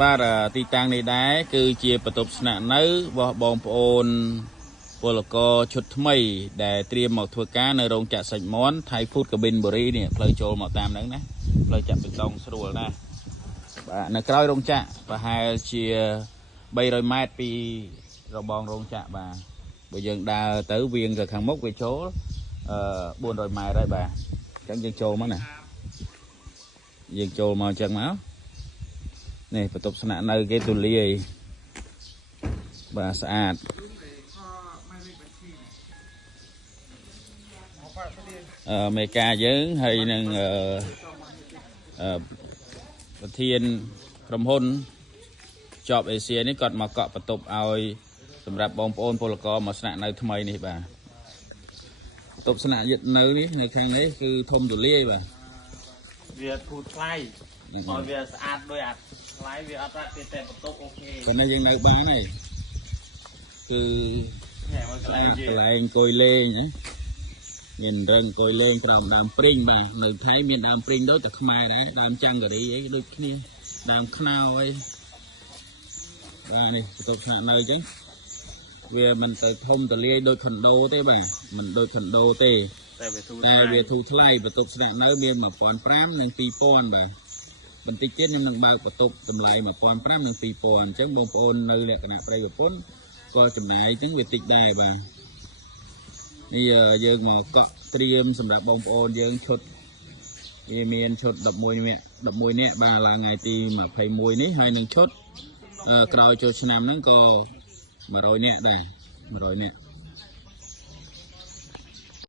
បាទទីតាំងនេះដែរគឺជាបន្ទប់ស្នាក់នៅរបស់បងប្អូនពលករឈុតថ្មីដែលត្រៀមមកធ្វើការនៅរោងចក្រសាច់មាន់ថៃហ្វូតកាប៊ិនបូរីនេះផ្លូវចូលមកតាមហ្នឹងណាផ្លូវចាក់បេតុងស្រួលណាបាទនៅក្រោយរោងចក្រប្រហែលជា300ម៉ែត្រពីរបងរោងចក្របាទបើយើងដើរទៅវៀងទៅខាងមុខវាចូល400ម៉ែត្រហើយបាទអញ្ចឹងយើងចូលមកណាយើងចូលមកអញ្ចឹងមកនេះបន្ទប់ស្នាក់នៅគេទូលាយបាទស្អាតមេការយើងហើយនឹងប្រធានក្រុមហ៊ុនជាប់អេសៀនេះគាត់មកកក់បន្ទប់ឲ្យសម្រាប់បងប្អូនពលករមកស្នាក់នៅថ្មីនេះបាទបន្ទប់ស្នាក់នៅនេះនៅខាងនេះគឺធំទូលាយបាទវាធូរថ្លៃឲ្យវាស្អាតដោយអាថ្លៃវាអត់ប្រាក់ទេតែបន្ទប់អូខេប៉ុន្តែយើងនៅបានហើយគឺកន្លែងអង្គុយលេងណាមានរឹងអង្គុយលេងក្រោមដើមព្រីងបាទនៅថៃមានដើមព្រីងដូចតែខ្មែរដែរដើមចង្ការីអីដូចគ្នាដើមខ្នោអីបាទនេះបន្ទប់ស្នាក់នៅអញ្ចឹងវាមិនទៅធំទលាយដូចខុនដូទេបាទមិនដូចខុនដូទេតែវាធូរថ្លៃបន្ទប់ស្នាក់នៅមាន1500និង2000បាទបន្តិចទៀតខ្ញុំនឹងបើកបន្ទប់តម្លៃ1500និង2000អញ្ចឹងបងប្អូននៅលក្ខណៈប្រិយប្រពន្ធក៏ចំណាយហ្នឹងវាតិចដែរបាទនេះយើងមកកក់ត្រៀមសម្រាប់បងប្អូនយើងឈុតវាមានឈុត11នាក់បាទឡើងថ្ងៃទី21នេះហើយនឹងឈុតក្រោយចូលឆ្នាំហ្នឹងក៏100នាក់ដែរ100នាក់